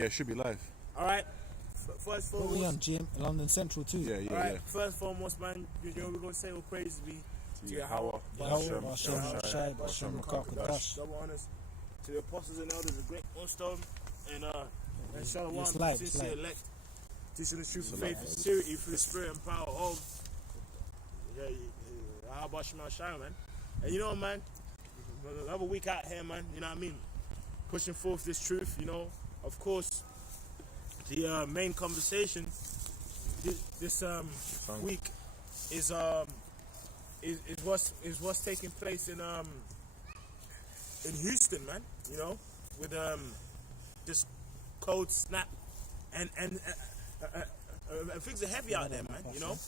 Yeah, it should be live. Alright. First What we foremost. on, Jim? London Central too. Yeah, yeah, Alright, yeah. first foremost, man, you know we're gonna say all praise be to Yahweh, Yahweh, Hashem, Hashem, Shai, Hashem, Rakakadash. double honors to the apostles and elders of Great Millstone, and Shalom It's to live, the it's sincere live. elect, teaching the truth of faith and sincerity through the spirit and power of Yahweh Shema Shai, man. And you know, man, another week out here, man, you know what I mean? Pushing forth this truth, you know. Of course, the main conversation this week is what's taking place in Houston, man. You know, with this cold snap and things are heavy out there, man. You know,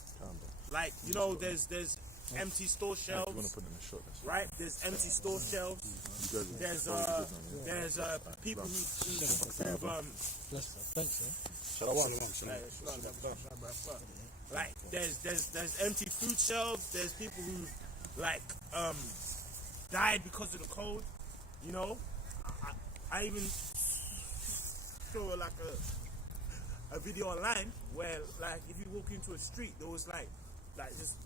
like you know, there's empty store shelves, right? There's empty store shelves. There's people who've like there's empty food shelves. There's people who like died because of the cold. You know, I even saw like a video online where like if you walk into a street, there was like just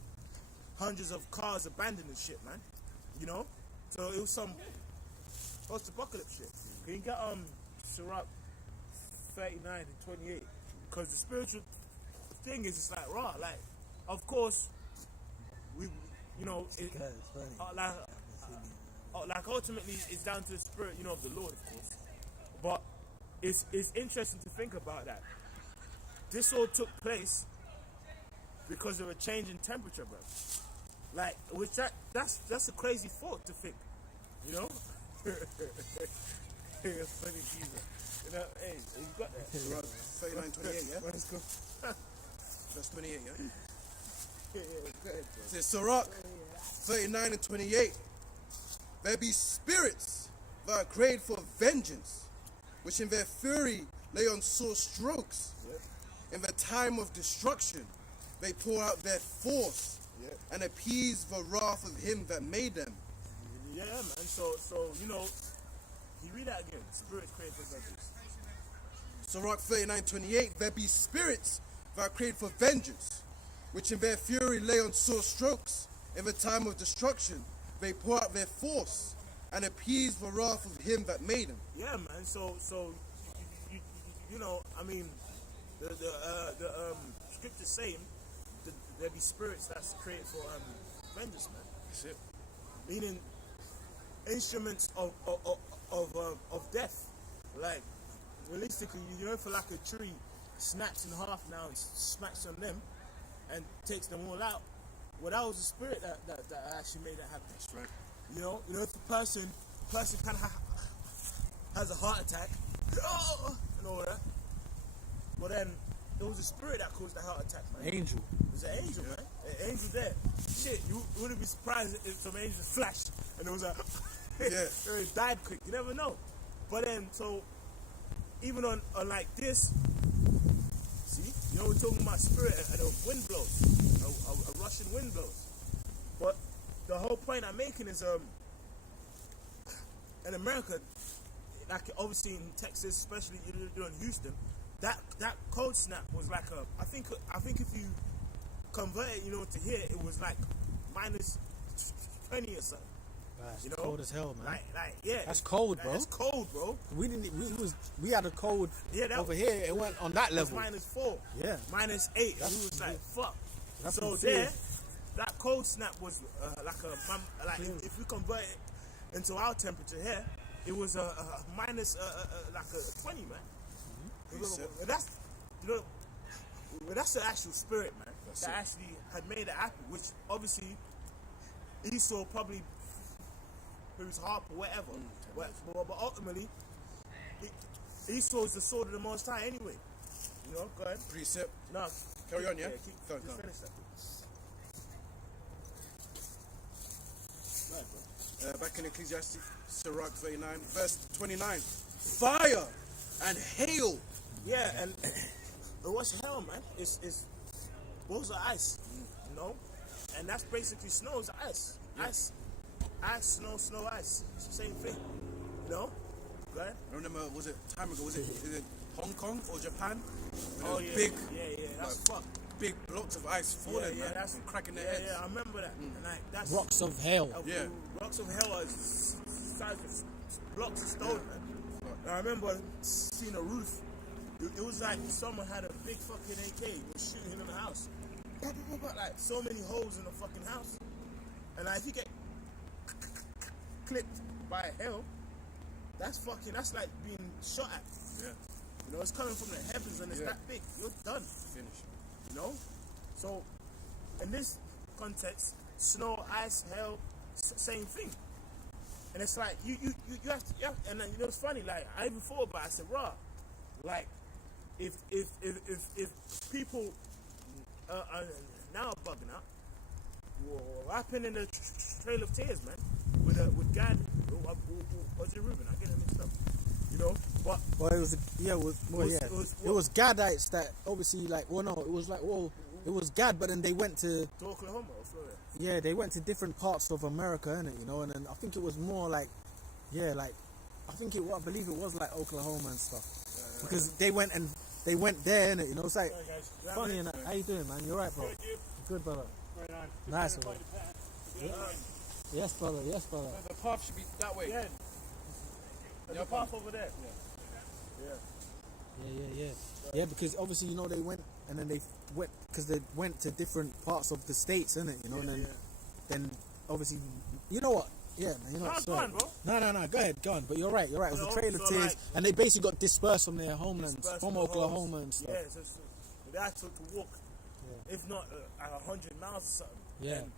hundreds of cars abandoned and shit, man. You know, so it was some post-apocalypse shit. Can you get Sirach 39 and 28? Because the spiritual thing is just like raw. Like, of course, we, you know, like ultimately it's down to the spirit, you know, of the Lord, of course. But it's interesting to think about that. This all took place because of a change in temperature, bro. Like, which that's a crazy thought to think, you know. Funny geezer. You know, hey, you got that. 39, 28, yeah? Let's go. That's 28, yeah? Yeah, go ahead, bro. It says, Sirach 39 and 28. There be spirits that are created for vengeance, which in their fury lay on sore strokes. Yep. In the time of destruction, they pour out their force and appease the wrath of him that made them. Yeah, man. So you know, you read that again. Spirits created for vengeance. Sirach 39, 28. There be spirits that are created for vengeance, which in their fury lay on sore strokes. In the time of destruction, they pour out their force and appease the wrath of him that made them. Yeah, man. So you know, I mean, the scripture's saying that there be spirits that's created for vengeance, man. That's it. Meaning instruments of death. Like realistically, you know, if like a tree snaps in half now and smacks on them and takes them all out, well, that was the spirit that actually made that happen. That's right. You know, if the person kind of has a heart attack and all that, well then there was a spirit that caused the heart attack, man. Angel. It was an angel, man. An angel there. Shit, you wouldn't be surprised if some angel flashed and it was like, it died quick. You never know. But then, so even on like this, see, you know, we're talking about spirit and a wind blows, a Russian wind blows. But the whole point I'm making is, in America, like obviously in Texas, especially in Houston, that cold snap was like I think if you convert it, you know, to here, it was like minus 20 or something. That's You know, cold as hell, man. Like yeah, That's cold, bro. That's cold, bro. We had a cold over here. It went on that It was level. -4, Yeah. -8. And we was like, fuck. That's So some there, serious. that cold snap was if we convert it into our temperature here, it was minus like a 20, man. That's, you know, that's the actual spirit, man. That actually had made it happen, which obviously Esau probably through his harp or whatever. But ultimately, Esau is the sword of the Most High anyway. You know, go ahead. Precept. No, Carry on, yeah? Just Go on. finish that. Right, bro. Back in Ecclesiastes, Sirach 39, verse 29. Fire and hail. Yeah, and what's hell, man? It's balls of ice, you know, and that's basically snow is ice, ice, snow, ice. It's the same thing, you know. Go ahead. I remember, was it time ago? Is it Hong Kong or Japan. Oh yeah, Big, yeah, that's like, fucked. big blocks of ice falling, man, that's and cracking their yeah, heads. yeah, I remember that. And like that's Rocks of hell. Yeah. Rocks of hell are size of blocks of stone, man. And I remember seeing a roof. It was like someone had a big fucking AK and was shooting in the house. Like so many holes in the fucking house. And like, if you get clipped by hell, that's like being shot at. Yeah. You know, it's coming from the heavens and it's that big. You're done. Finished. You know? So, in this context, snow, ice, hell, same thing. And it's like, you have to, and then, you know, it's funny, like, I even thought about it, I said, raw, like, if people are now bugging out, what happened in the Trail of Tears, man, with Gad, was it Reuben? I get it mixed up. You know, but Well, it was Gadites that obviously it was Gad, but then they went to to Oklahoma or Florida. yeah, they went to different parts of America, innit, you know, and then I think it was more like, I believe it was like Oklahoma and stuff, because they went there, innit, you know, it's like Sorry, guys. funny, and how you doing, man? You alright, bro? Good, brother. Right on. Nice, bro. Yes, brother. Yes, brother. The path should be that way. Yeah. There's a path over there. Yeah, because obviously, you know, they went and then they went because they went to different parts of the states, innit, you know, and then obviously, you know what? Yeah, man, you know. No, go on, bro. No, go ahead, go on. But you're right. It was So- a Trail of so, Tears, like, and they basically got dispersed from their homelands, Dispersed from the Oklahoma homes. and stuff. Yeah, so they had to walk, if not 100 miles or something. Yeah. And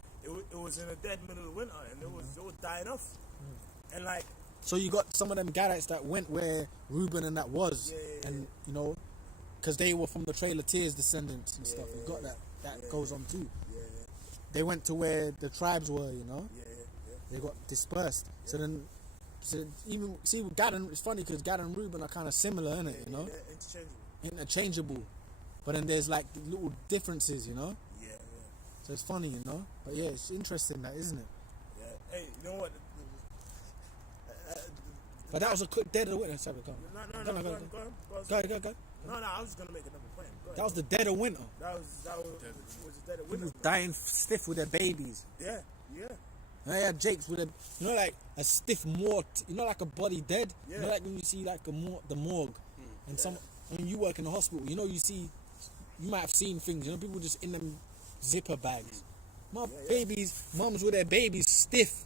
it was in the dead middle of winter, and they were dying off. And like, So you got some of them Gadites that went where Reuben and that was, and you know, because they were from the Trail of Tears descendants and stuff. You got that goes on too. They went to where the tribes were, you know. They got dispersed. So even see with Gad and it's funny because Gad and Reuben are kind of similar, innit? You know, they're interchangeable. But then there's like little differences, you know. Yeah. So it's funny, you know. But yeah, it's interesting, that isn't it? Yeah. Hey, you know what? But that was a quick dead of the winter. Sorry, go on. No, Go on. go on. Go. No, I was just gonna make another point. Go ahead. That was the dead of winter. That was the dead of People winter. dying stiff with their babies. Yeah. And I had Jakes with a, you know, like a stiff mort, you know, like a body dead. Yeah. You know, like when you see like the morgue, and when you work in the hospital, you know, you might have seen things, you know, people just in them zipper bags. Babies, mums with their babies stiff.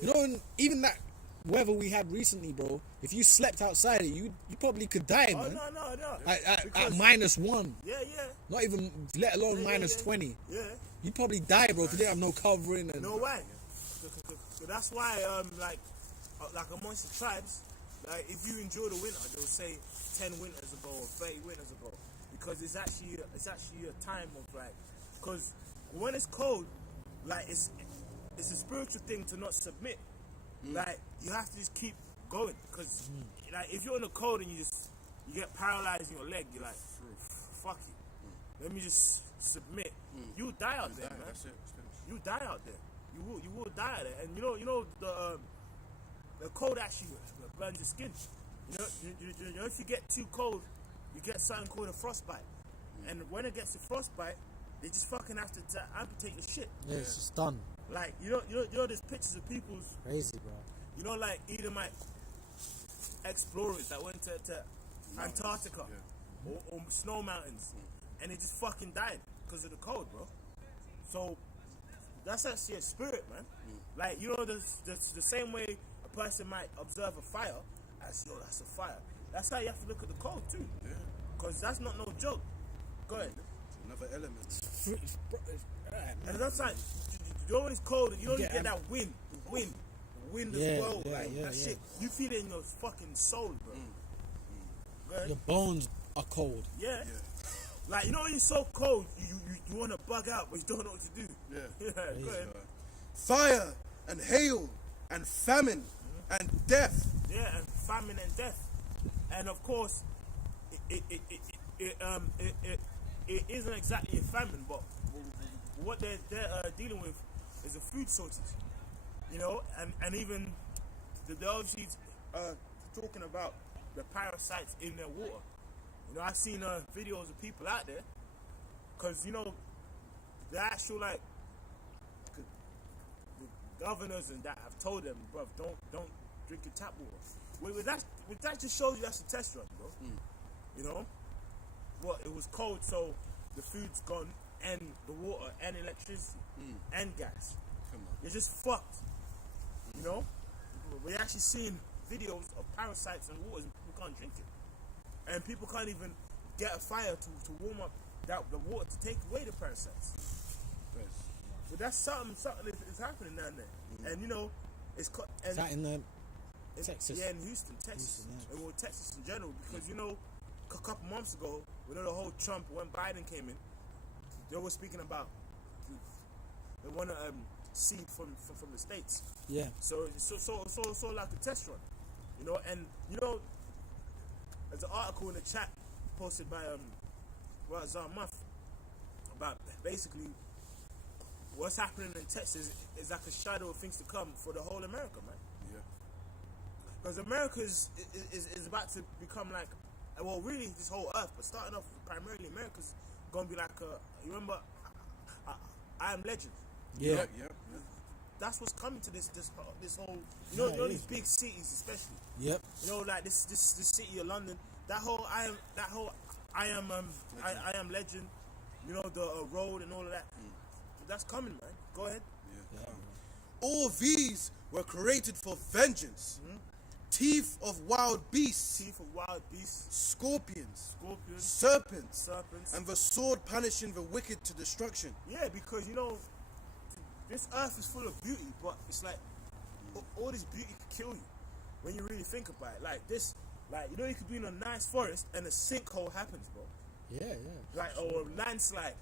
You know, and even that weather we had recently, bro, if you slept outside it, you probably could die, man. No. At Because- -1. Yeah. Not even, let alone Yeah. -20. Yeah. You probably die, bro, if you didn't have no covering. And No way. So that's why, like amongst the tribes, like if you enjoy the winter, they'll say 10 winters ago or 30 winters ago, because it's actually a time of like, because when it's cold, like it's a spiritual thing to not submit. Like you have to just keep going, because like if you're in the cold and you get paralyzed in your leg, you're like, fuck it, let me just submit. You die out there, man. That's it. It's finished. You die out there. You will die out there. And you know the cold actually burns your skin. You know if you get too cold, you get something called a frostbite. And when it gets a frostbite, they just fucking have to amputate your shit. yeah, it's just done. Like you know there's pictures of people's, Crazy, bro. you know, like Edomite explorers that went to Antarctica or snow mountains, and they just fucking died because of the cold, bro. So that's actually a spirit, man. Like, you know, the same way a person might observe a fire as, yo, that's a fire. That's how you have to look at the cold too, because that's not no joke. Go ahead. Another element. And that's like, you know when it's cold, you only get that wind as well. That shit, you feel it in your fucking soul, bro. Go ahead. Your bones are cold. Yeah. Like, you know when you're so cold, you want to bug out, but you don't know what to do. Yeah. Go ahead. Fire and hail and famine and death. Yeah, and famine and death. And of course, it isn't exactly a famine, but what they're dealing with is a food shortage. You know, and even they're obviously talking about the parasites in their water. You know, I've seen videos of people out there, because, you know, the actual, like, the governors and that have told them, bro, don't drink your tap water. That just shows you that's a test run, bro. You know? What, it was cold, so the food's gone, and the water, and electricity, and gas. Come on. You're just fucked. You know? We're actually seeing videos of parasites in waters and people can't drink it. And people can't even get a fire to warm up the water to take away the parasites. Yes. So that's something is happening down there. And you know, it's Is that in Texas? Yeah, in Houston, Texas. Houston, yeah. And well, Texas in general, because you know, a couple months ago, when the whole Trump, when Biden came in, they were speaking about they want to seed from the States. Yeah. So like a test run, you know. And you know, there's an article in the chat posted by Zarmuth about basically what's happening in Texas is like a shadow of things to come for the whole America, man. Yeah. Because America is about to become like, well, really this whole earth, but starting off primarily America's gonna be like you remember I Am Legend. Yeah. Yeah. That's what's coming to this whole, you know, Yeah, you know it these is, big cities especially. Yep. You know, like this city of London, I am Legend, you know, the road and all of that. That's coming, man. Go ahead. Yeah. All these were created for vengeance. Teeth of wild beasts, Teeth of wild beasts, scorpions, serpents, and the sword punishing the wicked to destruction. Yeah, because you know, this earth is full of beauty, but it's like all this beauty can kill you when you really think about it. Like this, like you know, you could be in a nice forest and a sinkhole happens, bro. Yeah. Like or a landslide.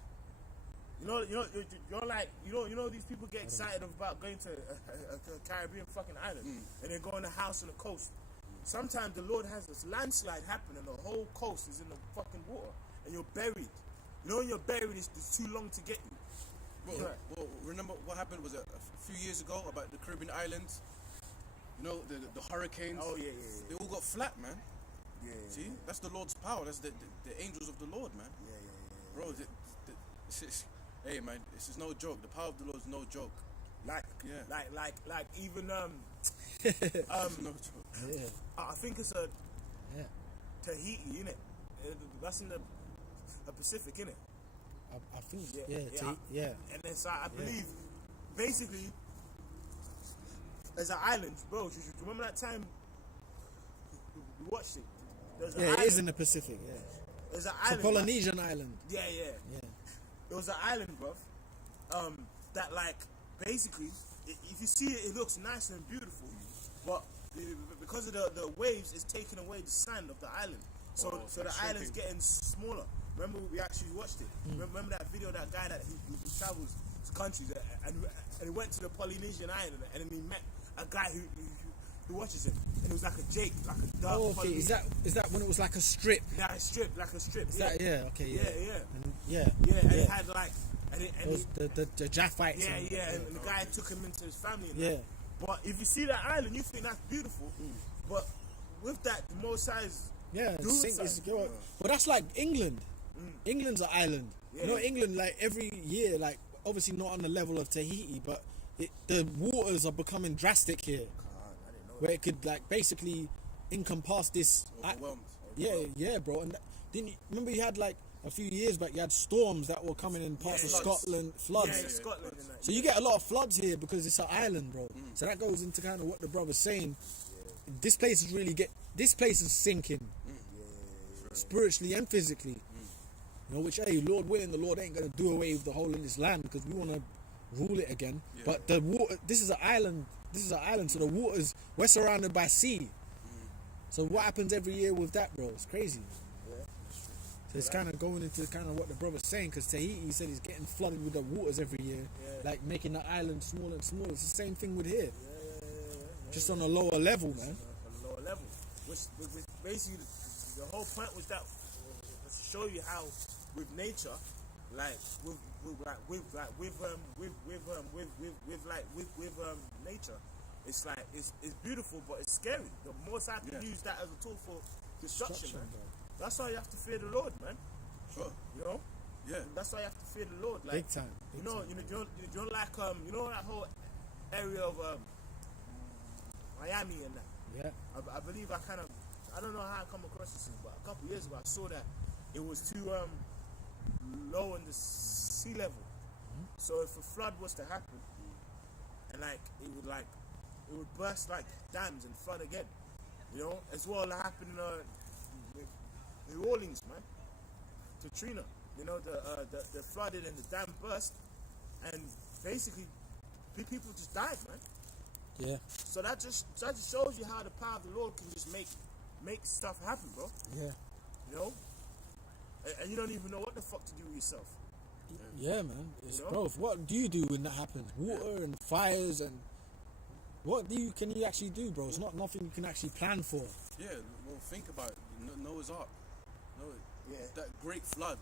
You're like, you know, these people get excited about going to a Caribbean fucking island and they go in a house on the coast. Sometimes the Lord has this landslide happen and the whole coast is in the fucking water and you're buried. You know, when you're buried, it's too long to get you. Well, remember what happened was a few years ago about the Caribbean islands. You know, the hurricanes. Oh yeah. They all got flat, man. Yeah. See, that's the Lord's power. That's the angels of the Lord, man. Yeah. Bro, hey man, this is no joke. The power of the Lord is no joke. Like even No joke. Yeah. I think it's Tahiti, innit? That's in the Pacific, innit? I think. Yeah, Yeah. Yeah. And then so I believe, basically, there's an island, bro. You remember that time we watched it? There's an Yeah, island. it is in the Pacific. Yeah. There's an It's a island. Polynesian island. Yeah. Yeah. There was an island, bro. That like basically, if you see it, it looks nice and beautiful, but because of the waves, it's taking away the sand of the island. So the like island's shrinking. getting smaller. Remember we actually watched it. Remember that video, that guy that he travels to countries and he went to the Polynesian island and then he met a guy who watches it, and it was like a Jake, like a dark. Oh, okay. Is that when it was like a strip? Yeah, like a strip. Is that okay? Yeah. Yeah. And And it had like, those, the Japhites. And the guy took him into his family. And Yeah. that. But if you see that island, you think that's beautiful. But with that, the more size. Yeah. Dude, But that's like England. England's an island. Yeah. You know, England, like every year, like obviously not on the level of Tahiti, but the waters are becoming drastic here, I didn't know. where it could like basically encompass this. Overwhelmed. Yeah, bro. And didn't you remember you had like a few years back, you had storms that were coming in parts of floods. Scotland, floods. Yeah, Scotland and that. So you get a lot of floods here because it's an island, bro. So that goes into kind of what the brother's saying. This place is sinking, spiritually and physically. You know, which hey, Lord willing, the Lord ain't gonna do away with the whole of this land because we want to rule it again. Yeah. But the water, this is an island. So the waters, we're surrounded by sea. So what happens every year with that, bro? It's crazy. So it's kind of going into kind of what the brother's saying, because Tahiti, he said he's getting flooded with the waters every year, like making the island smaller and smaller. It's the same thing with here, just on a lower level, man. On a lower level, which basically the whole point was that was to show you how with nature, like with nature, it's like it's beautiful, but it's scary. The most I can use that as a tool for destruction, man. Bro. That's why you have to fear the Lord, man. Sure. You know, Yeah. that's why you have to fear the Lord. Like, Big time. you know, you don't like you know that whole area of Miami and that. Yeah. I believe I don't know how I come across this, but a couple years ago I saw that it was too low in the sea level. So if a flood was to happen, and it would burst like dams and flood again, you know, as well that happened in New Orleans, man. Katrina, you know, the flooded and the dam burst, and basically people just died, man. Yeah. So that just shows you how the power of the Lord can just make stuff happen, bro. Yeah. You know, and you don't even know what the fuck to do with yourself. Yeah, man. It's, You know? bro, what do you do when that happens? Water and fires and what can you actually do, bro? It's not nothing you can actually plan for. Yeah. Well, think about it. Noah's Ark. Noah, Yeah. that great flood.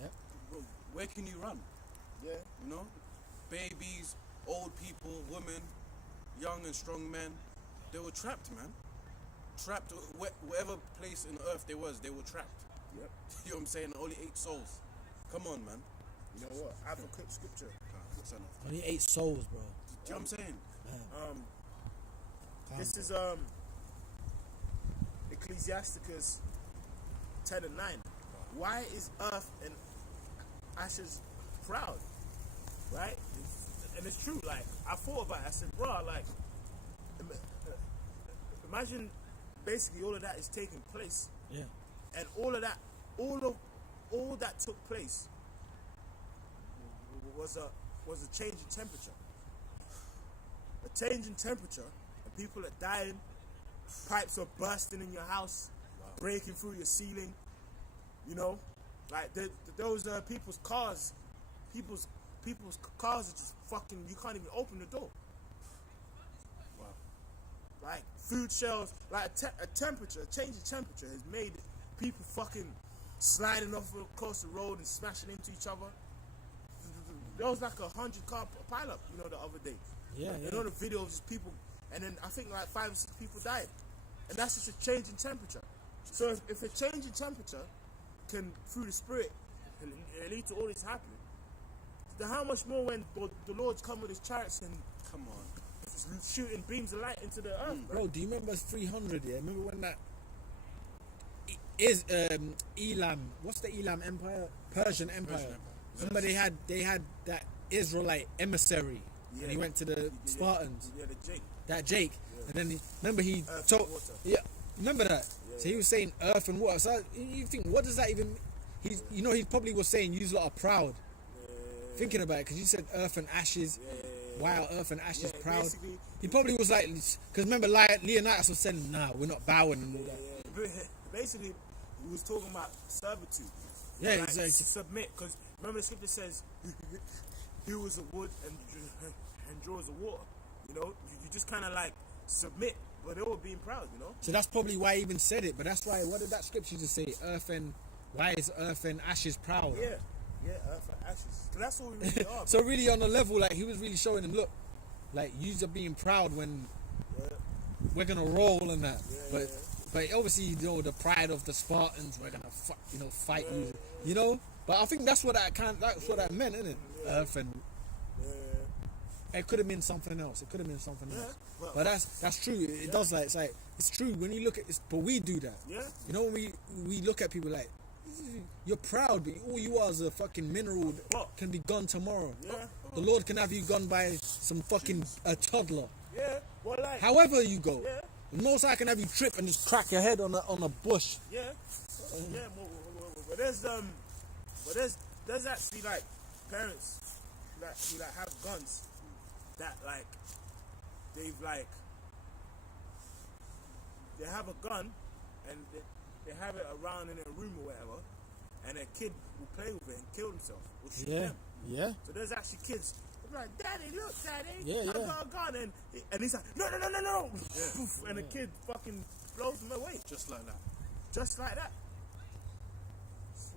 Yeah. Bro, where can you run? Yeah. You know, babies, old people, women, young and strong men, they were trapped, man. Trapped whatever place in earth they were trapped. Yep. You know what I'm saying? Only 8 souls. Come on, man. You know what? I have a quick scripture. Son of- Only 8 souls, bro. Do you know what I'm saying? Man. This is Ecclesiasticus 10 and 9. Why is earth and ashes proud? Right? And it's true. Like, I thought about it. I said, bro, like, imagine basically all of that is taking place, Yeah. and all that took place was a change in temperature. A change in temperature, and people are dying. Pipes are bursting in your house, breaking through your ceiling. You know, like those people's cars are just fucking. You can't even open the door. Wow. Like food shelves, like a temperature, a change in temperature has made people fucking sliding off across the road and smashing into each other. There was like 100 car pileup, you know, the other day. Yeah, You yeah. know the video of just people, and then I think like 5 or 6 people died, and that's just a change in temperature. So if a change in temperature can, through the Spirit, and lead to all this happening, then how much more when the Lord's come with his chariots and Come on. shooting beams of light into the earth, bro? Bro, do you remember 300? Yeah, remember when that is Elam? What's the Elam Empire? Persian Empire. Empire. Remember they had that Israelite emissary, and he went to the Spartans. Yeah, the Jake. That Jake, and then remember he Earth told. and water. Yeah, remember that. So he was saying earth and water. So you think, what does that even? He probably was saying you lot are proud. Thinking about it, because you said earth and ashes. Wow, earth and ashes Yeah, proud. basically- He probably was like, because remember Leonidas was saying, nah, we're not bowing and all that. Basically, he was talking about servitude. Yeah, Like, exactly. submit, because remember the scripture says, "He was a wood and draws the water." You know, you just kind of like submit, but they were being proud. You know. So that's probably why he even said it. But that's why, what did that scripture just say? Why is earth and ashes proud? Yeah, earth and ashes. 'Cause that's what we really are. So really on the level, like, he was really showing them, look, like, you are being proud when we're gonna roll and that. But obviously, you know, the pride of the Spartans, we're gonna fight you. You know. But I think that's what that meant, isn't it? Earth and it could have been something else. It could have been something else. well- But that's true. It does, like, it's true when you look at this. But we do that. Yeah. You know, when we look at people like, you're proud, but all you are is a fucking mineral that What? can be gone tomorrow. Yeah. The Lord can have you gone by some fucking a toddler. Yeah. Well, like. However you go. Yeah. The most I can have you trip and just crack your head on a bush. Yeah. Yeah. But there's actually like parents who have guns that like they've like they have a gun and they have it around in their room or whatever, and a kid will play with it and kill himself or shoot them. Yeah. So there's actually kids they're like, "Daddy, look, Daddy, Yeah, I yeah. got a gun," and he's like, "No, Poof, and the kid fucking blows him away Just like that. just like that.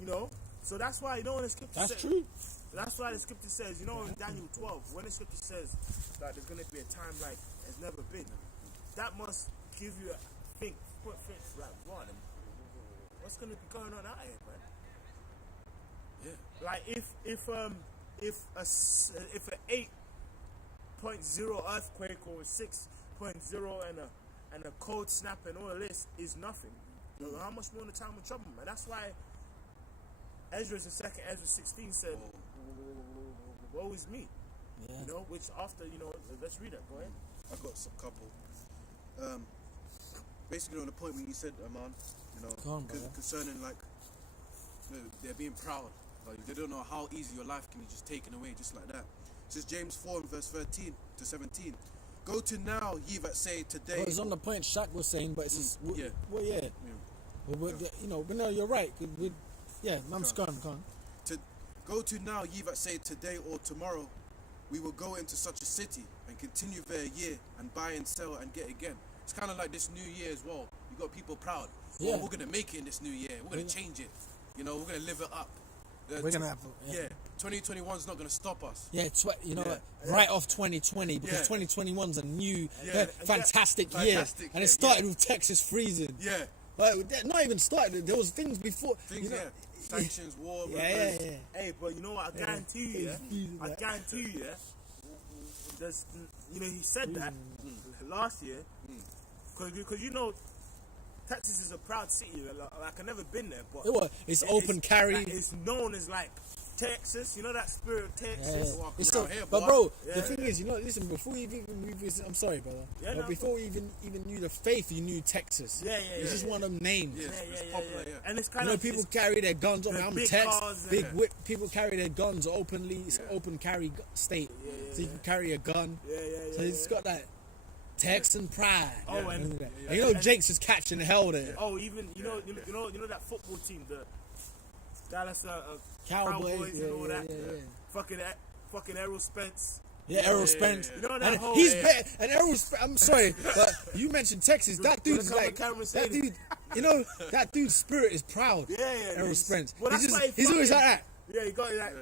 You know, so that's why, you know, when the scripture That's says, true. That's why the scripture says, you know, in Daniel 12, when the scripture says that there's going to be a time like has never been, that must give you a think, like, what what's gonna be going on out here, man? Yeah. Like if an 8.0 earthquake or a 6.0 and a cold snap and all of this is nothing, you know, how much more in the time of trouble, man? That's why Ezra's in 2nd Ezra 16 said, "Woe is me," Yeah. you know. Which after, you know, let's read it. Go ahead. I got some couple. Basically on the point when you said, Aman, you know, Go on, brother. concerning like, you know, they're being proud. Like they don't know how easy your life can be just taken away just like that. It says James 4 and verse 13 to 17. Go to now, ye that say today. Well, it's on the point Shaq was saying, but it's just, yeah. Well, yeah. Well, you know, but no, you're right. Yeah, I'm just gone. To go to now, ye that say today or tomorrow, we will go into such a city and continue there a year and buy and sell and get again. It's kind of like this new year as well. You got people proud. Yeah. Oh, we're gonna make it in this new year. We're gonna change it. You know, we're gonna live it up. We're gonna have. 2021 is not gonna stop us. Yeah, you know, Yeah. right off 2020 because Yeah. 2021's a new, Yeah. fantastic year, Fantastic, and it yeah, started with Texas freezing. Yeah. Like, not even started. There was things before. Things, you know, yeah. Sanctions, war, Yeah. Hey, but you know what? I guarantee you, yeah. I guarantee you, yeah. There's, you know, he said that last year, because you know, Texas is a proud city. Like I've never been there, but It's open carry. Like, it's known as like Texas. You know that spirit of Texas. Yeah. walk It's around so, here, but boy. bro, Yeah. the thing is, you know, listen. Before we even move this, I'm sorry, brother. Yeah, but no, before we even knew the faith, you knew Texas. Yeah. It's just one of them names. Yeah. It's popular, yeah. And it's You kind know, of people it's- carry their guns. the I'm big Tex, cars, big yeah. whip. People carry their guns openly. It's open carry state, so you can carry a gun. Yeah. So it's got that Texan pride. Oh, and- And you know, Jake's is catching hell there. Oh, even you know that football team, the Dallas Cowboys, and all that. yeah. Fucking Errol Spence. Yeah, Errol Spence. You know that and whole- he's yeah. better. And Errol Spence, I'm sorry, but you mentioned Texas. That With dude's a couple like, cameras that saying- dude, you know, that dude's spirit is proud. Yeah. Errol Spence. Well, that's why He's always like that. Yeah, he got it like.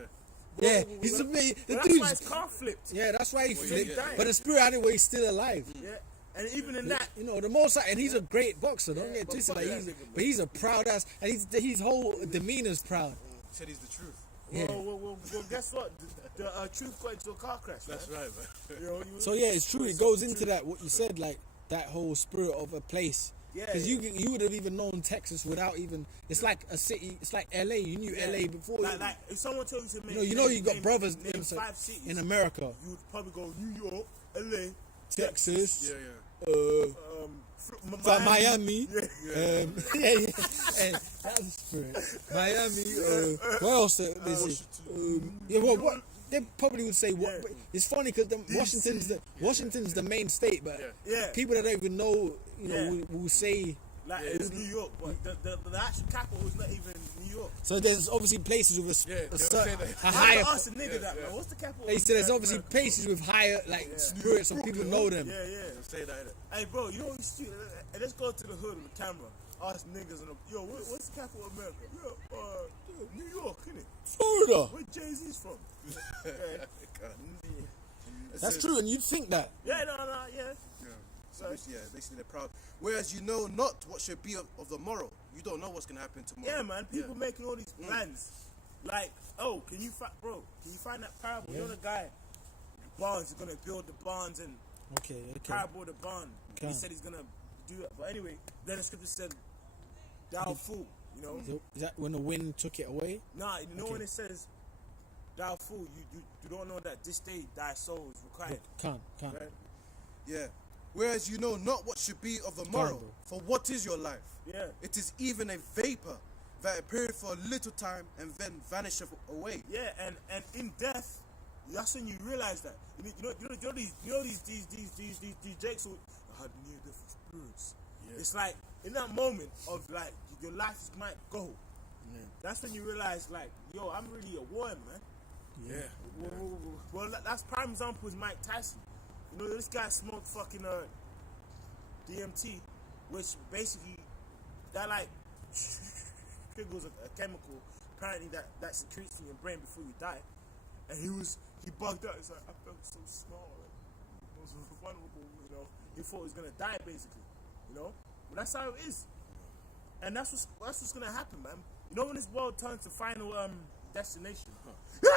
Yeah, he's amazing. The That's why his dude's, car flipped. yeah, that's why he flipped. yeah. But the spirit anyway, he's still alive. Yeah, and even in that, You know, the most, and he's a great boxer. Don't get but twisted. fuck Like, that nigga, but he's a proud ass, and his whole demeanor's proud. Said he's the truth. Yeah. well, guess what? The truth got into a car crash. That's man. right, man. You know, So yeah, it's true. It goes into that what you said, like that whole spirit of a place. Yeah, Because yeah. you would have even known Texas without even. It's like a city. It's like LA. You knew LA before. Like if someone told you to make, you know you got name- brothers name in, 5 cities in America, you would probably go New York, LA, Texas, Yeah. Miami. Yeah. And that's the spirit. Miami. Where else? Yeah, what? They probably would say what? Yeah. But it's funny because Washington's the main state, but Yeah. people that don't even know, Yeah. will say. Like it's New York, but the actual capital is not even New York. So there's obviously places with a I higher. had to ask a nigga that, man. What's the capital? They said there's obviously places with higher spirits, so people know them. Yeah. Say that. Hey, bro, you know what's stupid? Hey, let's go to the hood with the camera. Ask niggas and yo, what's the capital of America? New York, innit? Florida. Where Jay-Z's from? That's true, and you'd think that. Yeah. So basically they're proud. Whereas you know not what should be of the morrow. You don't know what's gonna happen tomorrow. Yeah, man. People making all these plans. Like, can you find that parable? You know the guy, Barnes is gonna build the barns and Okay. parable of the barn. Okay. He said he's gonna do it. But anyway, then the scripture said, thou fool, you know? Is that when the wind took it away? Nah, you know when it says, thou fool, you don't know that this day thy soul is required. Can't. Right? Yeah. Whereas you know not what should be of the morrow. bro. For what is your life? Yeah. It is even a vapor that appeareth for a little time and then vanisheth away. Yeah, and in death, that's when you realize that. You know these jakes who had near different spirits. Yeah. It's like in that moment of like your life might go. Yeah. That's when you realize like, yo, I'm really a warrior, man. Yeah. Well, that's prime example is Mike Tyson. You know, this guy smoked fucking DMT, which basically that like triggers a chemical apparently that secretes in your brain before you die. And he bugged out. He's like, I felt so small, I was vulnerable. You know, he thought he was gonna die basically. You know, but that's how it is. And that's what's gonna happen, man. You know when this world turns to Final Destination, Yeah.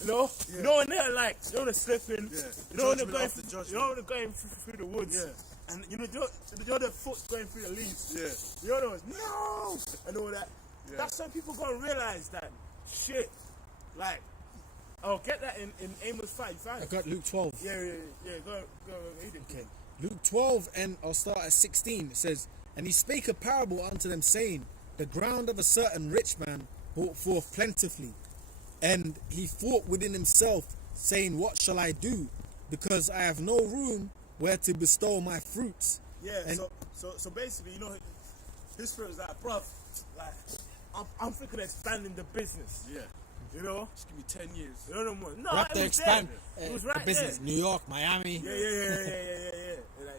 you know, you know when they're like, you know they're slipping, Yeah. you know when they're Judgment going, after judgment. you know when they're going through the woods, Yeah. and you know their foot's going through the leaves, Yeah. you know those, no, and all that. Yeah. That's when people gonna realize that shit, like, oh, get that in Amos 5. I got Luke 12. Yeah, go read it. Okay. Luke 12, and I'll start at 16. It says, "And he spake a parable unto them, saying, The ground of a certain rich man brought forth plentifully. And he thought within himself, saying, What shall I do? Because I have no room where to bestow my fruits." Yeah, And- so basically, you know, his spirit was like, bruv, like, I'm thinking of expanding the business, Yeah. you know? Just give me 10 years. You know what I mean? No, You have it to was expand there. It was the right business. there. New York, Miami. Yeah. Like,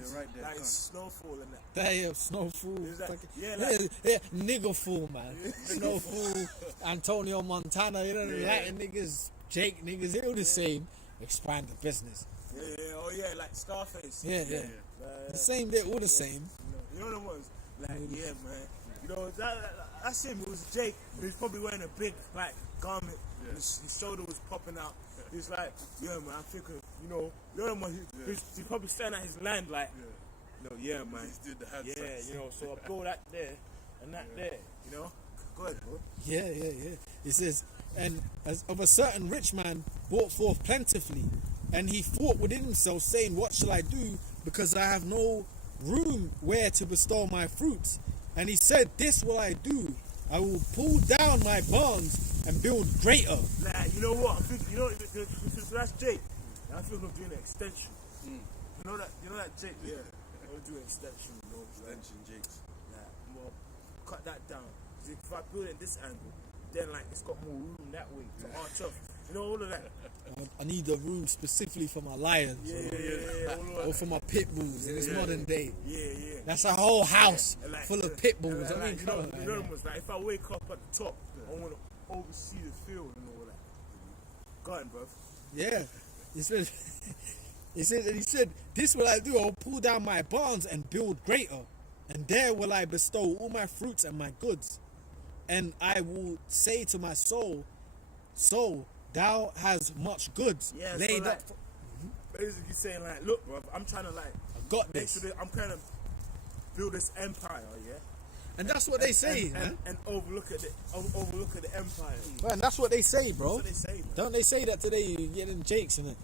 You're right there, like cunt. snowfall and that. There, snowfall. Is that- Fucking- yeah, like- yeah, nigger fool, man. Snowfall, Antonio Montana, you know, the Latin niggas, Jake niggas, they all the same. Expand the business. Yeah, oh yeah, like Scarface. Yeah. The same, they're all the same. You know the ones? Like, yeah, man. You know, that's him. It was Jake. He was probably wearing a big, like, garment. Yeah. His shoulder was popping out. He's like, yeah, man, I'm thinking, you know the one, he's probably staring at his land like, yeah, man. He's doing the hand Yeah, signs. you know, so I blow that there and that there, you know? Go ahead, bro. Yeah. It says, "And as of a certain rich man brought forth plentifully, and he thought within himself, saying, What shall I do? Because I have no room where to bestow my fruits. And he said, This will I do. I will pull down my barns and build greater." Like, you know what? I'm thinking, you know, so that's Jake. I feel I'm doing an extension. You know that Jake? Yeah. I'm gonna do an extension, you know? Extension Jakes. Like, well, cut that down. If I build it this angle, then like it's got more room that way to arch up. You know, all of that. I need a room specifically for my lions Yeah, all of or that. for my pit bulls in this modern day. Yeah. That's a whole house And like, full of pit bulls. and I mean, like, come on, you know, like, if I wake up at the top, I want to oversee the field and all that. Go on, bro. Yeah. He said, This will I do. I'll pull down my barns and build greater. And there will I bestow all my fruits and my goods. And I will say to my soul, thou hast much goods Yeah, laid so up. like, basically saying like, look, bro, I'm trying to like Got make this. sure that I'm kind of build this empire, yeah. And that's what they say, man. and overlook at the empire. Man, that's what they say, bro. That's what they say, man. Don't they say that today? You get them Jakes and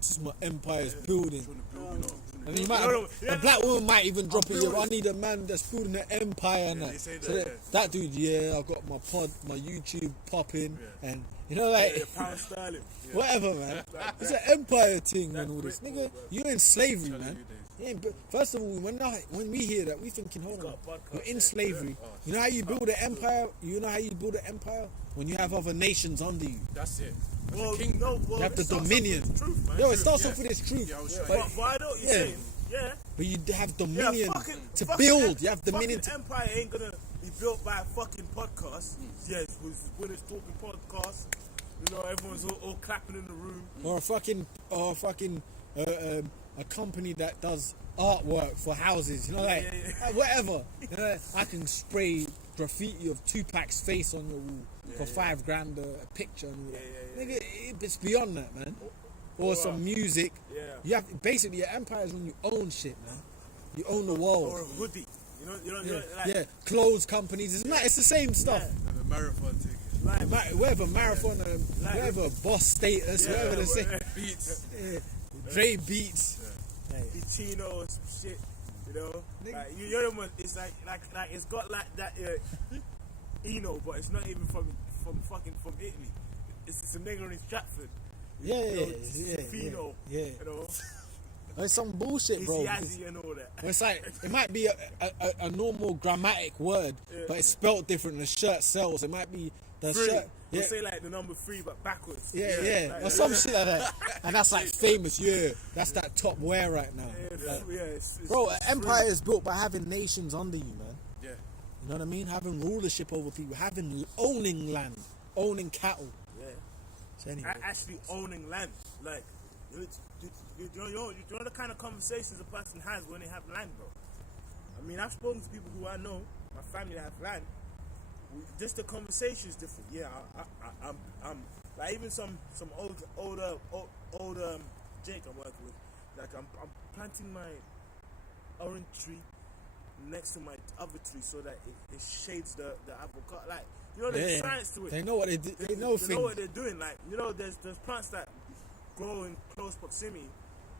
just my empire's building. Trying to build, you know. And you might No, a black woman might even drop it. building. I need a man that's building an empire and Yeah, that. they say So that, that dude, I got my pod, my YouTube popping, and you know, like Yeah, pound sterling. whatever, man. It's an empire thing and all this, That's nigga. Britpop, bro. You're in slavery, Telling man. you this. Yeah, but first of all, when we hear that, we thinking, hold on, got a podcast, you're in yeah. slavery. You know how you build an empire? You know how you build an empire when you have other nations under you. That's it. That's Well, a king. no, well, You have the it starts off dominion. with the truth, man. Yo, it starts yeah. off with its truth, Yeah, I was Yeah, trying but I know what you're Yeah. saying. Yeah. but you have Yeah, dominion to fucking build. You have dominion fucking to. empire ain't gonna be built by a fucking podcast. Yes, when it's talking podcast, you know, everyone's all clapping in the room. Or a fucking a company that does artwork for houses, you know, like whatever. You know, I can spray graffiti of Tupac's face on your wall for $5,000 a picture and all that. Nigga, it's beyond that, man. Or some music. Yeah. You have basically your empire is when you own shit, man. You own the world. Or a hoodie. You know, like, Yeah, clothes companies. It's the same stuff. And the marathon ticket. like, Whatever marathon, whatever boss status, whatever they say. Beats. Yeah, Dre Beats. Tino or some shit, you know. Nigga. Like you know what? It's like it's got like that Eno, but it's not even from Italy. It's some nigga in Stratford. Yeah, You know, yeah. Fino, Yeah. you know, It's some bullshit, bro. Easy because Azzy and all that. It's like it might be a normal grammatic word, but it's spelled different. The shirt sells. It might be the Three. shirt. We'll Yeah, say like the number 3 but backwards. yeah, Like, or some shit like that. And that's like famous. Yeah, that's that top wear right now. it's Bro, an it's empire is built by having nations under you, man. Yeah. You know what I mean? Having rulership over people, owning land, owning cattle. Yeah. So anyway, Actually owning land, like you know the kind of conversations a person has when they have land, bro. I I mean, I've spoken to people who I know, my family that have land. Just the conversation is different. Yeah, I'm like even some older Jake I'm working with. Like I'm planting my orange tree next to my other tree so that it shades the avocado. Like, you know, there's science to it. They know what they do. They know They things. know what they're doing. Like, you know, there's plants that grow in close proximity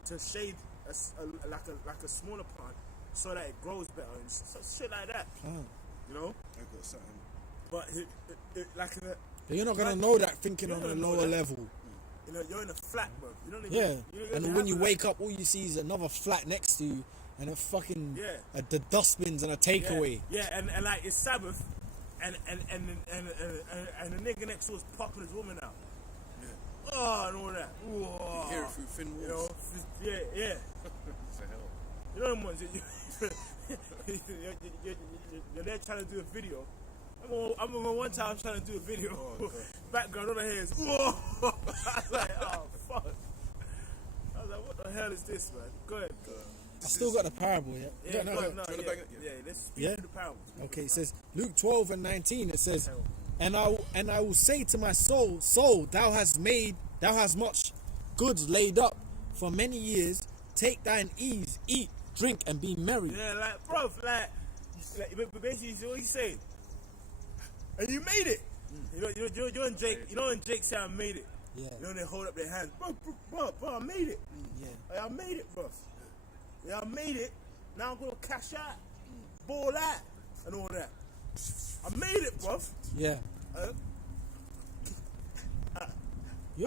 to shade like a smaller plant so that it grows better and shit like that. You know, I got something. but like But you're not gonna know that thinking You're on a gonna know lower that. level. you know, you're in a flat, bro. You don't even. Yeah, you don't even and when have you to, wake up, all you see is another flat next to you, and a fucking Yeah. the dustbins and a takeaway. Yeah, and like it's Sabbath, and the nigga next door is popping his woman out. Yeah. Oh, and all that. Whoa. You hear it through thin You walls. know, yeah. It's a hell. You know them ones. You're there trying to do a video. I remember one time I was trying to do a video. Oh, God. Background on the head is whoa. I was like, oh fuck. I was like, what the hell is this, man? Go ahead. I still got the parable. Yeah. Yeah, no, go no. ahead. No, Do you wanna yeah, bang it? yeah, let's speak Yeah? to the parables. Okay, it says Luke 12 and 19. It says, and I will say to my soul, thou hast much goods laid up for many years. Take thine ease, eat, drink, and be merry. Yeah, like, bro, but basically, what he's saying. And you made it. You and Jake. You know when Jake said I made it. Yeah. You know they hold up their hands, bro, I made it. Yeah. Like, I made it, bro. Yeah, I made it. Now I'm gonna cash out, ball out, and all that. I made it, bro. Yeah.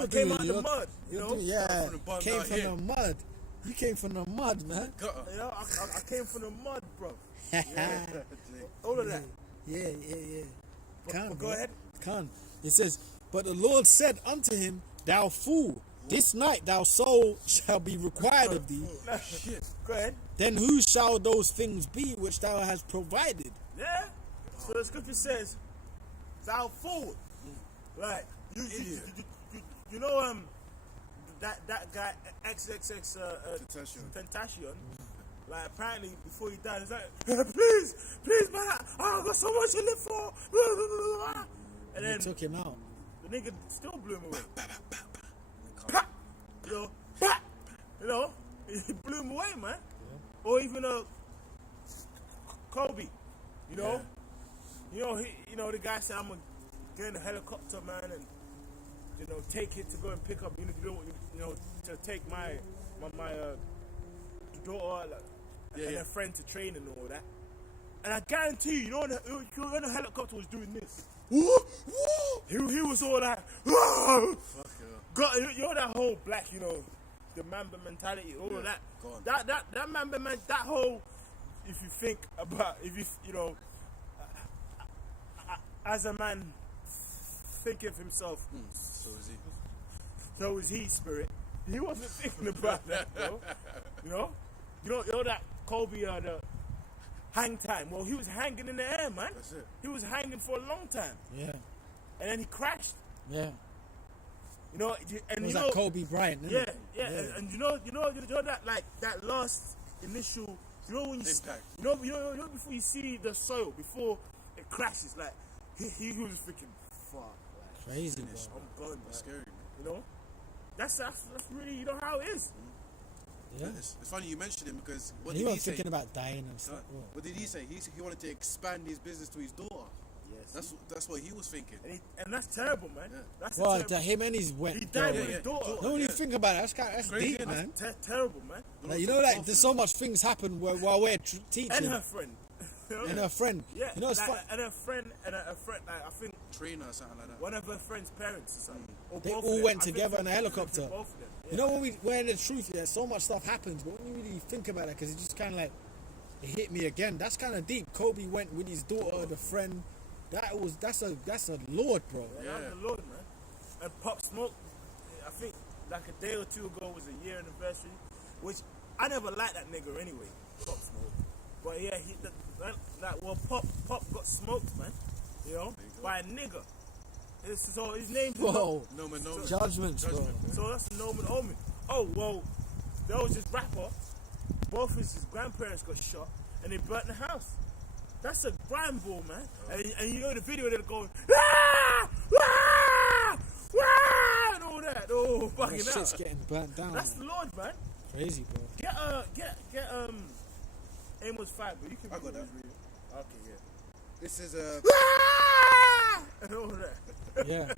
I came out the mud, you know. Yeah. From the bottom Came down from here. the mud. You came from the mud, man. Gutter. You know, I came from the mud, bro. yeah, All of that. yeah. Can, But go bro. ahead. Can. It says, but the Lord said unto him, thou fool, this night thou soul shall be required of thee. Shit. Go ahead. Then who shall those things be which thou hast provided? Yeah. So the scripture says, "Thou fool." Like you know that guy XXX Tentacion. Like apparently before he died, he's like, please man, I got so much to live for. And They then took him out. the nigga still blew him away. You know, he blew him away, man. Or even Kobe, you know, the guy said, "I'm gonna get in a helicopter, man, and take it to go and pick up, to take my daughter and her friend to train and all that." And I guarantee you, when the helicopter was doing this, he was all like, "Whoa!" God, you know that whole black, the Mamba mentality, all of that. go on. That Mamba man, that whole, if you think about, as a man think of himself, So is he. so is he spirit. He wasn't thinking about that, bro. You know that Kobe the hang time. Well, he was hanging in the air, man. That's it. He was hanging for a long time, Yeah. and then he crashed. Yeah. And It was like Kobe Bryant, isn't Yeah, it? yeah, and you know that like that last initial, when you Impact. you know before you see the soil before it crashes, like he was freaking fuck, like Crazy, bro. I'm going, That's man. scary, man. You know, that's really how it is. Yeah. It's funny you mentioned him because what He did he was say? thinking about dying and stuff. What did he say? He wanted to expand his business to his daughter. Yes, That's what he was thinking. and that's terrible, man. Yeah. That's Well, terrible. him and his went. He died bro. with his daughter. No, when you Yeah. think about it, that's Crazy, deep, isn't it? man. Terrible, man. Like, like there's so much things happen while we're teaching. And her friend. And her friend. Yeah, You know, it's like, fun. and her friend, like I think Trainer or something like that. one of her friend's parents or something. Or They both all of them. went I think together it's in a both helicopter. of them, yeah. You know when the truth, yeah, so much stuff happens, but when you really think about it, because it just kind of like it hit me again. That's kind of deep. Kobe went with his daughter, the friend. That's a Lord, bro. Yeah, that was the Lord, man. And Pop Smoke, I think like a day or two ago was a year anniversary, which I never liked that nigga anyway, Pop Smoke. But yeah, Pop got smoked, man. You know, by a nigga. So his name's Whoa. No. Judgments, bro. So that's a Noman Omen. Oh well, there was this rapper. Both his grandparents got shot, and they burnt the house. That's a grime ball, man. And you know the video, they're going, ah, ah, ah, and all that. Oh, That fucking shit's hell. getting burnt down. That's man. the Lord, man. Crazy, bro. Get Amos 5, but you can. I got that. Okay, yeah. This is Ah! And all that. Yeah.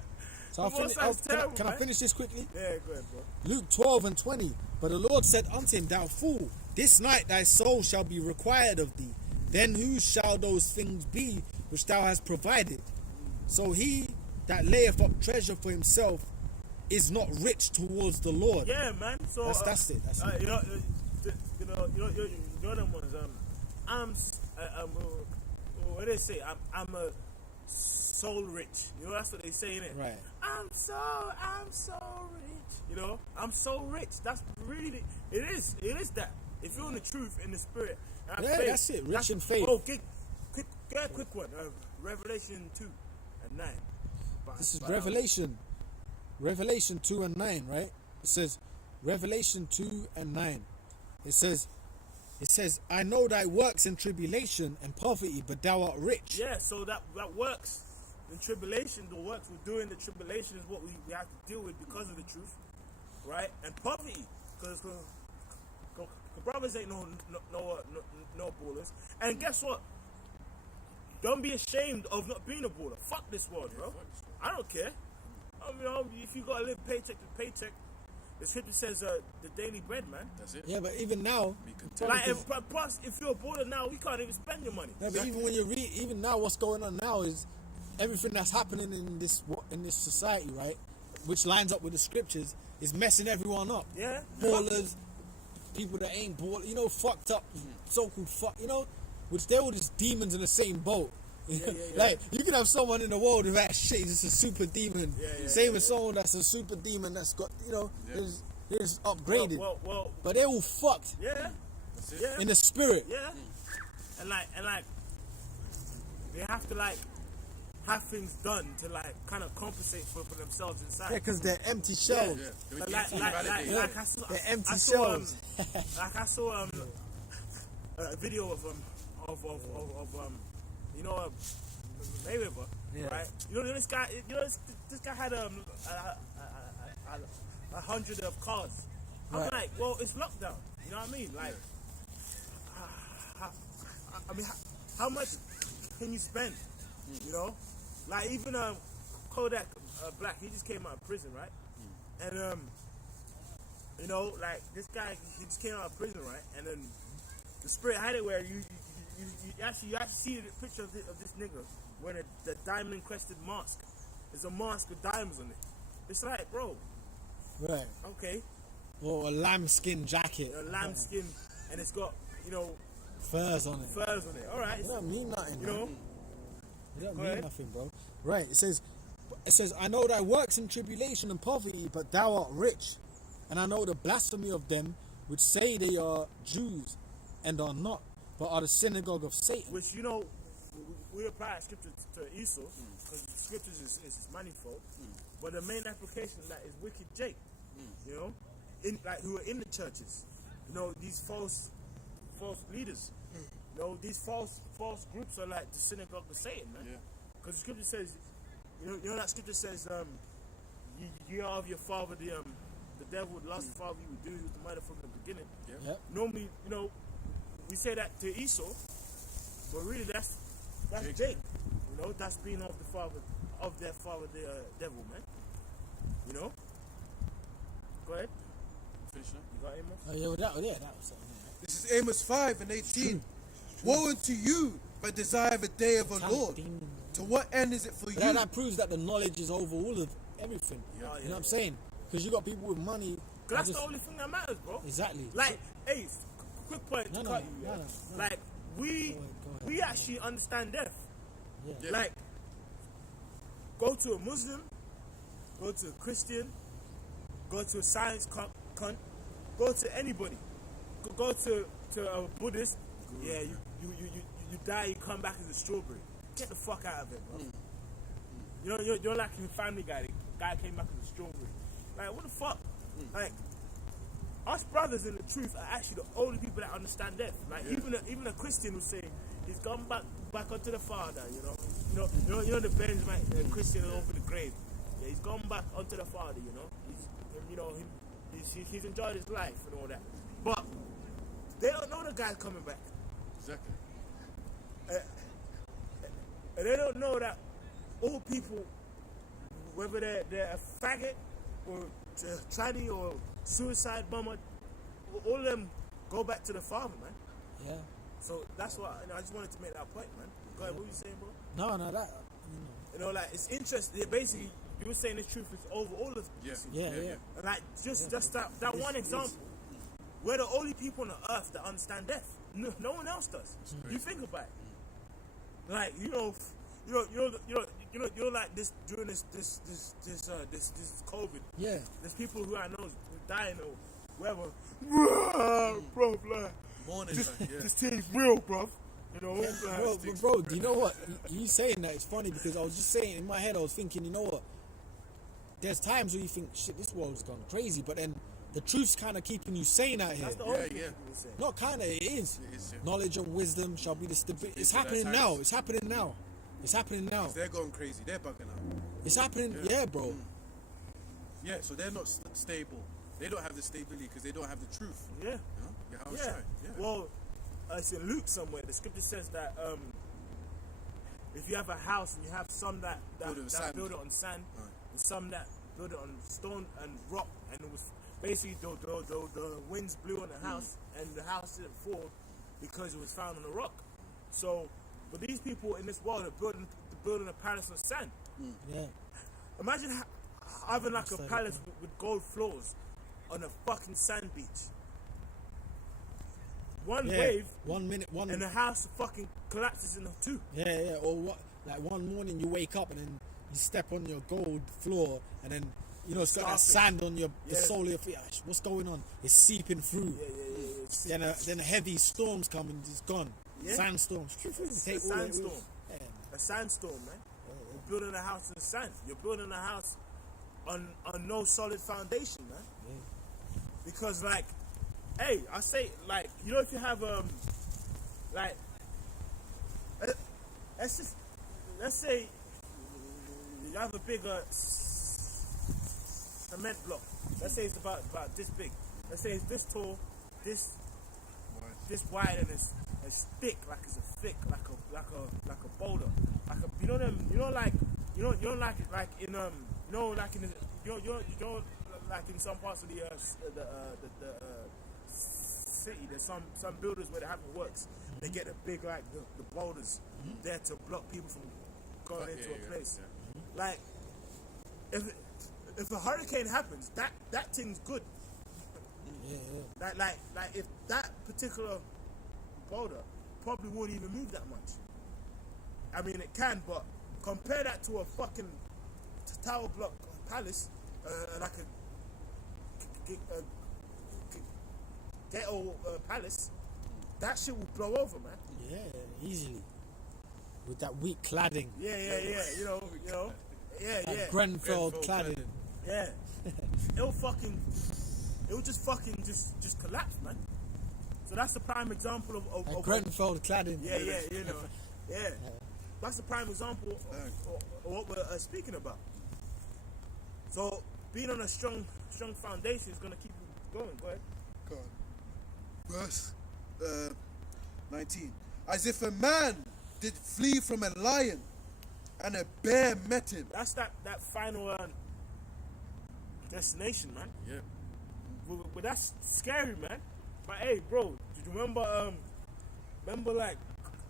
So The Most High's terrible, can I man. finish this quickly? Yeah, go ahead, bro. Luke 12:20. But the Lord said unto him, Thou fool, this night thy soul shall be required of thee. Then whose shall those things be which thou hast provided? So he that layeth up treasure for himself is not rich towards the Lord. Yeah, man. So That's it. That's it. you know them ones. What do they say? I'm a soul rich. You know, that's what they say, innit? Right. I'm so rich. You know, I'm so rich. That's really it is that. If you're in the truth, in the spirit, and Yeah, faith, that's it. Rich in faith. Oh, get a quick one. Revelation 2:9. This is Revelation 2:9, right? It says, Revelation 2:9. It says, I know thy works in tribulation and poverty, but thou art rich. Yeah, so that works. In tribulation, the works we're doing, the tribulation is what we have to deal with because of the truth, right? And poverty, because brothers ain't no ballers. And guess what? Don't be ashamed of not being a baller. Fuck this world, bro. I don't care. I mean, if you gotta live paycheck to paycheck, the scripture says the daily bread, man. That's it. Yeah, but even now, Be content. Like, plus, if you're a baller now, we can't even spend your money. yeah, but even when you read, even now, what's going on now is everything that's happening in this society, right? Which lines up with the scriptures, is messing everyone up. Yeah. Ballers, people that ain't ball, fucked up, so-called fuck, which they're all just demons in the same boat. Like, you can have someone in the world who that shit is just a super demon. Same as someone that's a super demon that's got, is upgraded. Well, But they're all fucked yeah. That's it. Yeah. in the spirit. Yeah. And like they have to have things done to kind of compensate for themselves inside. Yeah, because they're empty shells. Yeah. Like I saw, They're empty I saw, shells. I saw a video of Mayweather, Yeah. right? This guy. This guy had 100 of cars. I'm Right. like, well, it's lockdown. You know what I mean? Like, how much can you spend? You know, like even Kodak Black, he just came out of prison, right? And like this guy, he just came out of prison, right? And then the spirit had it where you actually see the picture of this nigga wearing the diamond encrusted mask. There's a mask with diamonds on it. It's like, bro, Right. okay, Or a lambskin jacket. a lambskin, and it's got Furs on it. furs on it. All right, It don't mean nothing. you man. know. It don't Go mean ahead. nothing, bro. Right. It says, I know thy works in tribulation and poverty, but thou art rich. And I know the blasphemy of them which say they are Jews and are not, but are the synagogue of Satan. Which we apply scripture to Esau because scriptures is manifold. But the main application of that is wicked Jake. Who are in the churches. These false leaders. These false groups are like the synagogue of Satan, man. Yeah. Because the scripture says, that scripture says, you are of your father the devil, the last father you would do, he was the mother from the beginning. Yep. Normally, we say that to Esau, but really that's Jake. That's being of their father, the devil, man. Go ahead. Finish now. You got Amos? Oh, that was something. This is Amos 5:18. Woe unto you that desire the day of the Lord. To what end is it for But you? that proves that the knowledge is over all of everything. Yeah. You know what I'm saying? Because you got people with money. Because that's that the only thing that matters, bro. Exactly. Like, hey, quick point to No, cut no, you. no, Yeah? no, no. Like, we Go we actually understand death. Yeah. Like, go to a Muslim, go to a Christian, go to a science cunt, go to anybody, go to a Buddhist. Yeah, you die, you come back as a strawberry. Get the fuck out of it, bro. You're like in Family Guy. The guy came back as a strawberry. Like, what the fuck? Like, us brothers in the truth are actually the only people that understand death. Like even a Christian will say he's gone back onto the Father. You know the Benjamin Christian over the grave. Yeah, he's gone back onto the Father. He's enjoyed his life and all that. But they don't know the guy's coming back. Exactly. And they don't know that all people, whether they're a faggot or a tranny or suicide bomber, all of them go back to the Father, man. Yeah. So that's why I just wanted to make that point, man. Go ahead, what were you saying, bro? No, that. Like it's interesting. Basically, you were saying the truth is over all of us. Yeah. And like just that one example, we're the only people on the earth that understand death. No one else does. You think about it. Like you're like this during this COVID. Yeah. There's people who I know dying or whatever. Bro, like, Morning, this thing's real, bro. Bro, do you know what? You saying that, it's funny because I was just saying in my head, I was thinking, you know what? There's times where you think, shit, this world's gone crazy, but then the truth's kind of keeping you sane out here. That's the only thing people say. Not kind of, it is. Knowledge and wisdom shall be the stability. It's happening that now. times. It's happening now. It's happening now. They're going crazy. They're bugging out. It's happening, yeah, bro. Yeah, so they're not stable. They don't have the stability because they don't have the truth. Yeah. How it's right. Yeah. Well, it's in Luke somewhere. The scripture says that if you have a house and you have some that build it on sand, and some that build it on stone and rock, and it was basically the winds blew on the house and the house didn't fall because it was found on a rock. So, but these people in this world are building a palace on sand. Yeah. Imagine having like a palace with gold floors on a fucking sand beach. One wave, 1 minute, and the house fucking collapses in two. Yeah. Or what? Like one morning you wake up and then you step on your gold floor and then it's got that sand on the sole of your feet. What's going on? It's seeping through. Yeah. Then a heavy storms come and it's gone. Yeah. Sandstorms. A sandstorm. A sandstorm, man. You're building a house in the sand. You're building a house on no solid foundation, man. Yeah. Because like, hey, I say like, if you have like, let's say you have a bigger cement block. Let's say it's about this big. Let's say it's this tall, this wide, and it's thick, like it's a thick, like a boulder, like in some parts of the city, there's some builders where they have it works. They get the big the boulders there to block people from going into a place. Yeah. Like if a hurricane happens, that thing's good. Yeah. Like if that particular boulder probably won't even move that much. I mean, it can, but compare that to a fucking tower block palace, like a ghetto palace. That shit will blow over, man. Yeah, easily. With that weak cladding. Yeah. Yeah. Grenfell cladding. Yeah. It'll just fucking just collapse, man. So that's the prime example of Grenfell cladding. Yeah. That's the prime example of what we're speaking about. So being on a strong foundation is gonna keep you going. Go ahead. God. Verse 19. As if a man did flee from a lion, and a bear met him. That's that final destination, man. Yeah. But that's scary, man. But hey, bro, did you remember like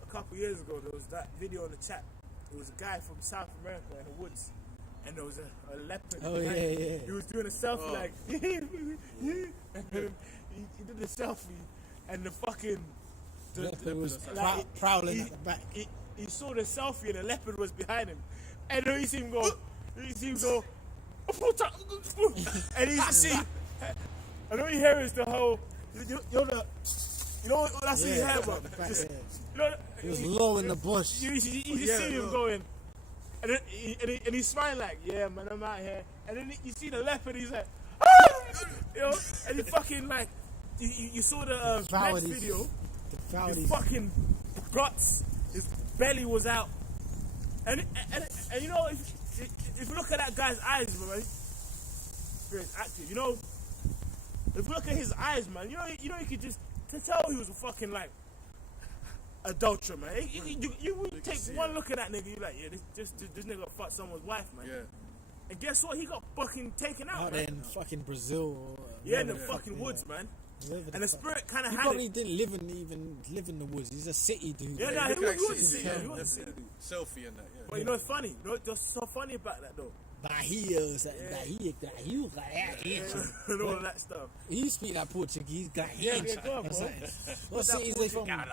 a couple years ago there was that video in the chat? It was a guy from South America in the woods, and there was a leopard. Oh yeah. He was doing a selfie like, and then he did the selfie, and the fucking the leopard was prowling at the back. He saw the selfie and the leopard was behind him, and then you see him go, and you just see, and all you hear is the whole, you know what that's what you hear, bro. He was low in the bush. You see him going, and he's smiling like, yeah, man, I'm out here, and then you see the leopard, he's like, You know, and he fucking like, you saw the next Vowdies. video. The His Vowdies. fucking guts, his belly was out, and you know, if you look at that guy's eyes, man, experience acting, you know, if you look at his eyes, man, you know, you could just to tell he was a fucking like adulterer, man. You take one look at that nigga, you like, yeah, this nigga fucked someone's wife, man. Yeah. And guess what? He got fucking taken out, Out man. there in fucking Brazil. Or, Yeah, in the wherever fucking fuck, woods, man. Wherever And the fuck. spirit kind of He had probably it. didn't live in the woods. He's a city dude. Yeah, Like, nah, Look he like was a city, city, yeah, he was a city. definitely. Selfie and that, yeah. But you know what's funny? You know what's so funny about that though? Bahia, And all of that stuff. He speak that Portuguese. Yeah, go on, bro. What city is they from? Yeah,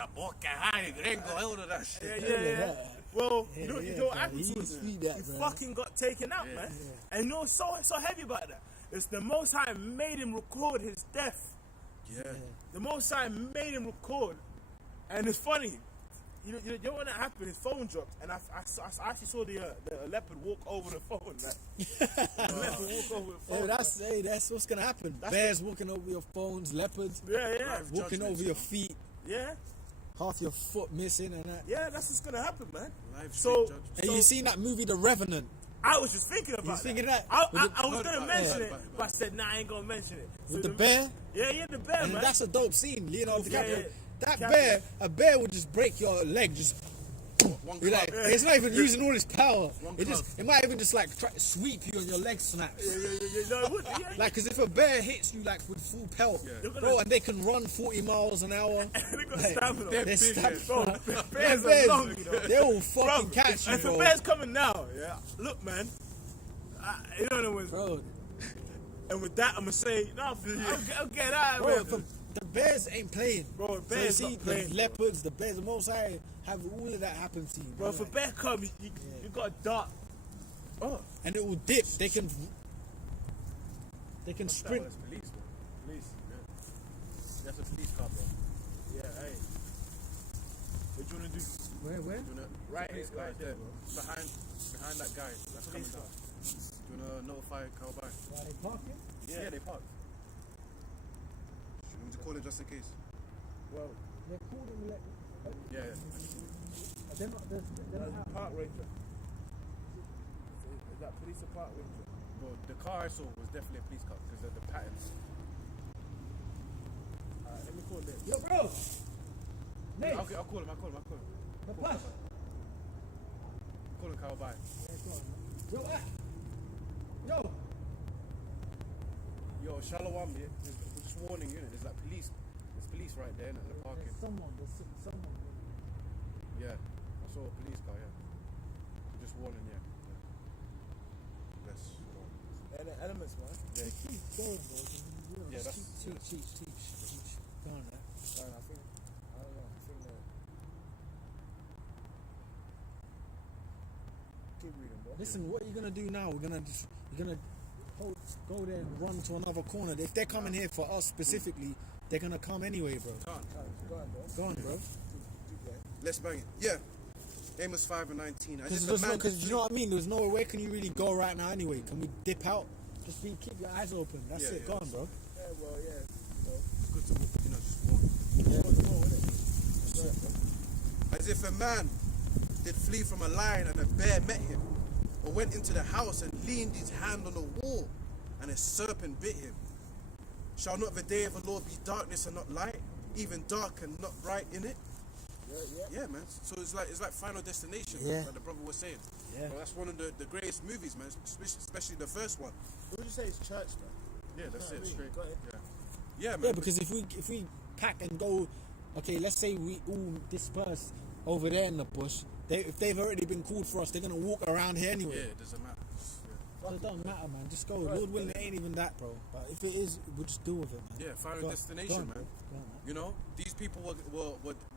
yeah. Well, you know what happened He to him? speak that, He bro. fucking got taken out, man. And you know what's so heavy about that? It's the Most High made him record his death. Yeah. The Most High made him record. And it's funny. You know when that happened, his phone dropped, and I actually saw the leopard walk over the phone. Like, the leopard walk over the phone. That's what's gonna happen. Bears walking over your phones, leopards Yeah, walking over your feet, yeah, half your foot missing and that. yeah. That's what's gonna happen, man. Live So, street judgment. And you seen that movie, The Revenant? I was just thinking about was thinking that? I With the- was gonna Yeah. mention it, Yeah. but I said, nah, I ain't gonna mention it. So With the bear? Yeah, the bear, And man. that's a dope scene. Leonardo Yeah, DiCaprio. yeah. That DiCaprio. a bear would just break your leg. Just One you're like, club. it's not even using all its power. One It might even just like try to sweep you and your leg snaps. Yeah, no, it would, yeah. Like, cause if a bear hits you like with full pelt, You're gonna- bro, and they can run 40 miles an hour. They got Like, stamina. they're Big, stamina. bro. They're Bears are bears. long, you know. They'll fucking Bro, catch you, if a bro. bear's coming now, yeah, look, man. You know what I mean? Bro, And with that, I'm gonna say, no, I'll get out bro, of here. the bears ain't playing. Bro, So bears you see, not playing, the leopards, the bears, the most high have all of that happen to you, Bro, if a Like, bear come, you got a dart. Oh, and it will dip. They can sprint. That's police, bro. Police, yeah. That's a police car, bro. yeah, hey. What you wanna do? Where? You wanna, Right police here, car right is there, there, behind that guy that's coming down. You wanna notify Cowboy? Are they parking? Yeah, they parked. Should we just call it just in case? Well, They're called in the Yeah. They're not. that's park ranger. Is that police or park ranger? Bro, the car I saw was definitely a police car because of the patterns. Let me call this. Yo, bro. Nate. I'll call him. The bus. Call him Cowboy. Yo, yo. Yo, Shalom, yeah, we're just warning you, there's like police. There's police right there, and they're parking. Someone. Yeah, I saw a police car, yeah. Just warning, yeah. Let's go. And the elements, man. Yeah, Keep going, bro. Yeah, that's- Teach. Go on, man. I don't know. I think that. Keep reading, bro. Listen, what are you gonna do now? You're gonna go there and run to another corner. If they're coming here for us specifically, they're gonna come anyway, bro. Go on, bro. Go on, bro. let's bang it. Yeah. Amos 5 and 19. As if a man Because you know what I mean. There's nowhere. Where can you really go right now anyway? Can we dip out? Just keep your eyes open. That's Yeah, it. yeah. Go on, bro. Yeah, well, yeah. It's good to, just warn. As if a man did flee from a lion and a bear met him, or went into the house and leaned his hand on the wall, and a serpent bit him. Shall not the day of the Lord be darkness and not light, even dark and not bright in it? Yeah, man. So it's like Final Destination, Yeah. like the brother was saying. Yeah. Well, that's one of the greatest movies, man. Especially the first one. What would you say is church, man? Yeah, that's it. really? Straight. Go ahead. Yeah, man. Yeah, because if we pack and go, okay, let's say we all disperse over there in the bush. If they've already been called for us, they're gonna walk around here anyway. Yeah, it doesn't matter. So it doesn't matter, man. Just go. Lord willing, it ain't even that, bro. But if it is, we'll just deal with it, man. Yeah, Final Go on, Destination, go on, man. bro. Go on, man. You know, these people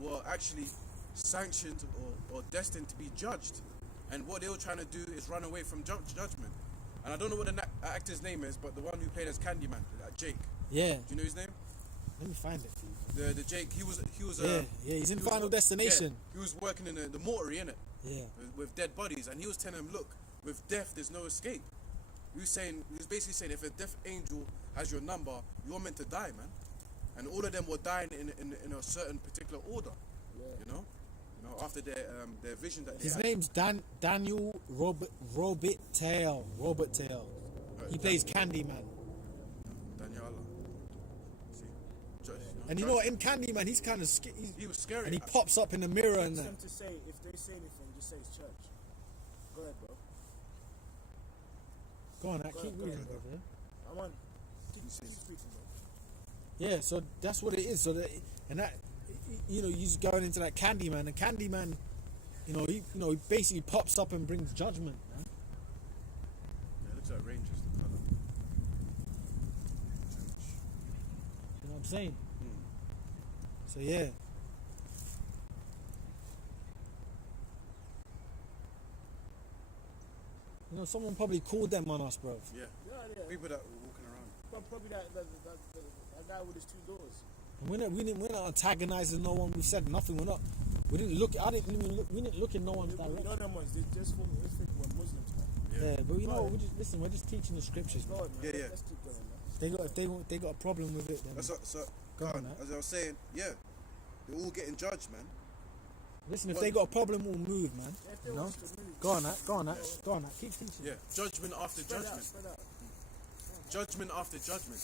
were actually sanctioned or destined to be judged, and what they were trying to do is run away from judgment. And I don't know what the actor's name is, but the one who played as Candyman, Jake. Yeah. Do you know his name? Let me find it for you. The Jake. He was. Yeah, he's in he was Final wo- Destination. Yeah, he was working in the mortuary, innit? Yeah. With dead bodies, and he was telling him, look, with death, there's no escape. he was basically saying if a death angel has your number, you're meant to die, man. And all of them were dying in a certain particular order. You know, after their vision that they His had. name's Daniel Robert Tail. Robert Tail. He plays Candyman. Daniela. See, And you know what? In Candyman, he's kind of he was scary. and he pops up in the mirror and Ask that. them to say, if they say anything, just say it's church. Go ahead, bro. Go on, Go keep ahead, reading, go brother. I'm on. Keep speaking, bro. Yeah, so that's what it is. So that, and that, you know, you're just going into that Candyman, and Candyman, he basically pops up and brings judgment, man. Yeah, it looks like Rangers, the colour. You know what I'm saying? So yeah. You know, someone probably called them on us, bro. Yeah. Yeah. People that were walking around. Probably that guy with his 2 doors. And we're not antagonizing no one. We said nothing. We didn't look. We didn't look in no one's You direction. know them ones, they just for they think we're Muslims, man. Yeah, but you know, Go ahead. we're just teaching the scriptures. Man. Lord, man. Yeah. Let's keep going, man. If they got a problem with it, then So Go on, God, man. as I was saying, yeah, they're all getting judged, man. listen. If they got a problem, we'll move, man. Yeah, if they You know, want to move, go on, that. Keep teaching. Yeah, judgment after spread out, judgment. spread out. Judgment after judgment.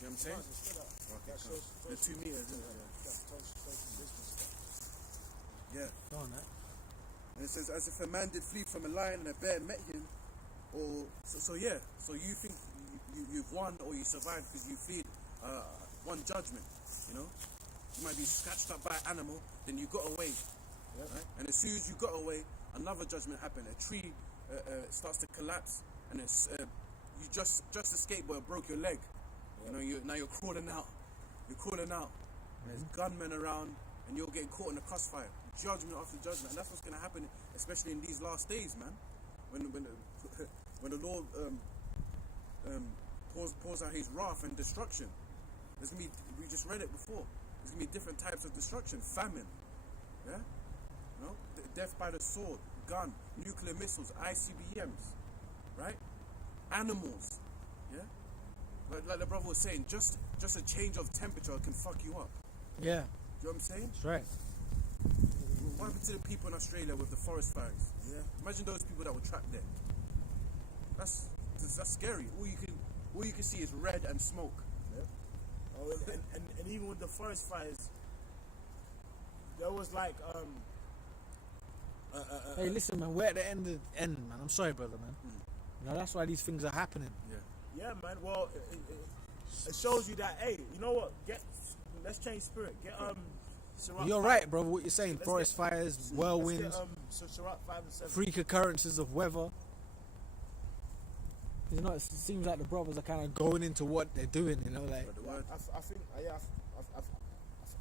You know what I'm saying? Spread out. Okay, That cool. shows- The 2 meters, isn't it? Yeah. Go on, that. And it says, as if a man did flee from a lion and a bear met him, or so yeah. So you think you've won or you survived because you feared one judgment. You know, you might be scratched up by an animal, then you got away. Yep. Right? And as soon as you got away, another judgment happened. A tree starts to collapse, and it's you just escaped but broke your leg. You know, now you're crawling out. You're crawling out. There's gunmen around, and you're getting caught in a crossfire. Judgment after judgment, and that's what's going to happen, especially in these last days, man. When the Lord pours out His wrath and destruction, there's gonna be. We just read it before. There's gonna be different types of destruction, famine, yeah, you know, death by the sword, gun, nuclear missiles, ICBMs, right? Animals, yeah. Like the brother was saying, just a change of temperature can fuck you up. Yeah, You know what I'm saying? that's right. What happened to the people in Australia with the forest fires? Yeah. Imagine those people that were trapped there. That's scary. All you can see is red and smoke. Oh, and even with the forest fires, there was like Hey, listen, man. We're at the end, man. I'm sorry, brother, man. You know, that's why these things are happening. yeah, man. Well, it shows you that, hey, you know what? Let's change spirit. Get Sirach You're 5. right, brother. What you're saying, Let's forest fires, Let's whirlwinds, get, so Sirach 5 and 7. freak occurrences of weather. You know, it seems like the brothers are kind of going into what they're doing. You know, like But the word, I think, I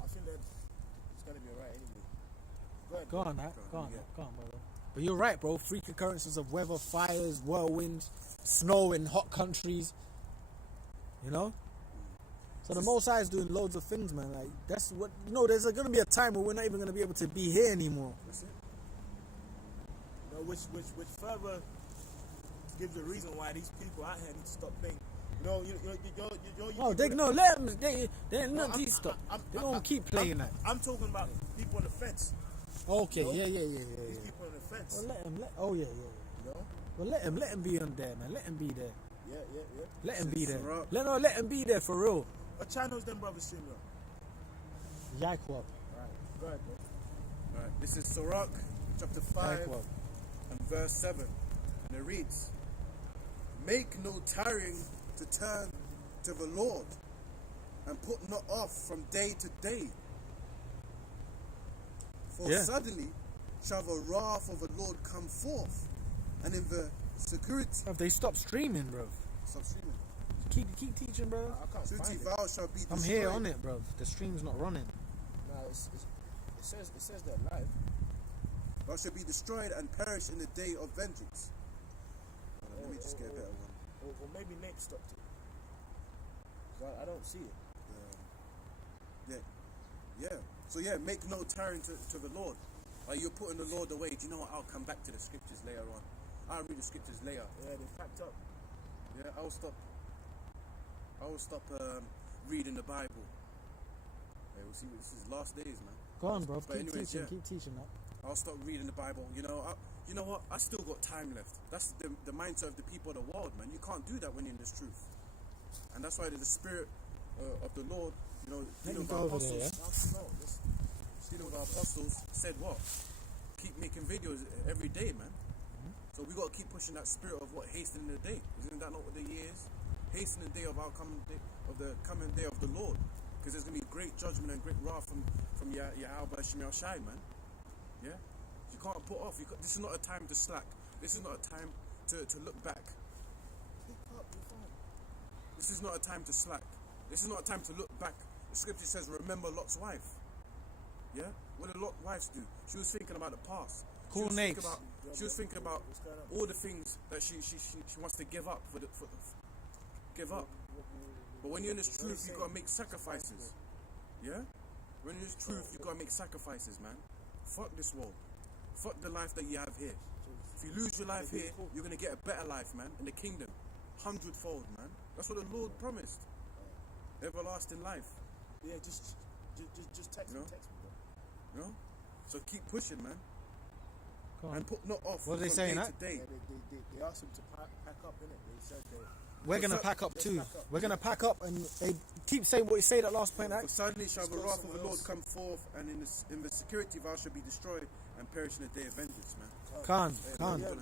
think that it's gonna be alright anyway. Go ahead. go on, brother. But you're right, bro. Freak occurrences of weather, fires, whirlwinds, snow in hot countries. You know. So the Most High is doing loads of things, man. Like that's what there's gonna be a time where we're not even gonna be able to be here anymore. that's it. You know, which further gives a reason why these people out here need to stop playing. You know, Oh, they no let them. They're not these stuff. They don't keep playing that. I'm talking about people on the fence. Okay, No. yeah. These people on the fence. Well, let him. Oh yeah. You know? Well, let him be on there, man. Let him be there. Yeah. Let him be there. Sirach. Let him be there for real. What channel's them brothers streaming on? Yaquab. Right. Go ahead, bro. Right. This is Sirach chapter 5 Yaquab. and verse 7, and it reads, "Make no tarrying to turn to the Lord, and put not off from day to day. For Yeah. suddenly shall the wrath of the Lord come forth, and in the security." Have they stopped streaming, bro? Stop streaming. Keep teaching, bro. I can't Security find it. vow shall be destroyed. I'm here on it, bro. The stream's not running. Nah, it says they're live. Thou shall be destroyed and perish in the day of vengeance. Let me just get a better one. Or maybe Nate stopped it. 'Cause I don't see it. Yeah. So yeah, make no tarrying to the Lord. Like you're putting the Lord away. Do you know what? I'll come back to the scriptures later on. I'll read the scriptures later. Yeah, they packed up. Yeah, I will stop reading the Bible. Yeah, we'll see. This is last days, man. Go on, bro. But Keep anyways, teaching. yeah. Keep teaching that. I'll stop reading the Bible. You know what? I still got time left. That's the mindset of the people of the world, man. You can't do that when you're in this truth. And that's why the Spirit of the Lord, you know, Let me dealing with go our over there, apostles, dealing with our apostles, said what? Keep making videos every day, man. So we got to keep pushing that spirit of what? Hastening the day. Isn't that not what the year is? Hastening the day of our coming day, of the coming day of the Lord. Because there's going to be great judgment and great wrath from Yahweh Shemel Shai, man. Yeah? You can't put off. This is not a time to slack. This is not a time to look back. This is not a time to slack. This is not a time to look back. The scripture says, remember Lot's wife. Yeah? What did Lot's wife do? She was thinking about the past. Cool She names. was thinking about all the things that she wants to give up give up. But when you're in this truth, you gotta make sacrifices. Yeah? When you're in this truth, you gotta make sacrifices, man. Fuck this world. Fuck the life that you have here. If you lose your life here, you're gonna get a better life, man, in the kingdom. 100-fold, man. That's what the Lord promised. Everlasting life. Yeah, just text me, No. text me, bro. You know? So keep pushing, man. Go on. And put not off. What are they from saying, day huh? to day. Yeah, they asked him to pack up, innit? They said they... We're gonna pack up too. We're gonna pack up, and they keep saying what you say that last point. For suddenly shall the go wrath of the somewhere Lord else. come forth, and in the security of our shall be destroyed, and perish in the day of vengeance, man. Can't. man.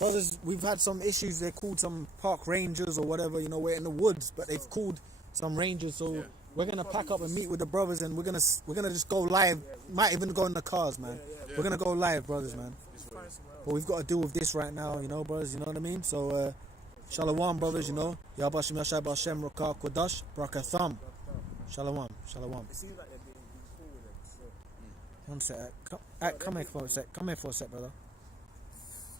Brothers, we've had some issues. They called some park rangers or whatever. You know, we're in the woods, but they've called some rangers. So Yeah. we're gonna pack up and meet with the brothers, and we're gonna just go live. Might even go in the cars, man. We're gonna go live, brothers, man. Find somewhere else. But we've got to deal with this right now, you know, brothers. You know what I mean? So, Shalom, brothers. You know, Yabashim Yashai Bashem Rakah Kodash Brakatham. Shalom, shalom. It seems like they're being cool with them, so... One sec. Come here for a sec. Come here for a sec, brother.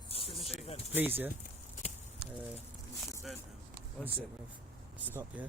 Finish the event. Please, yeah. Finish your event, man. One sec, bro. Stop, yeah.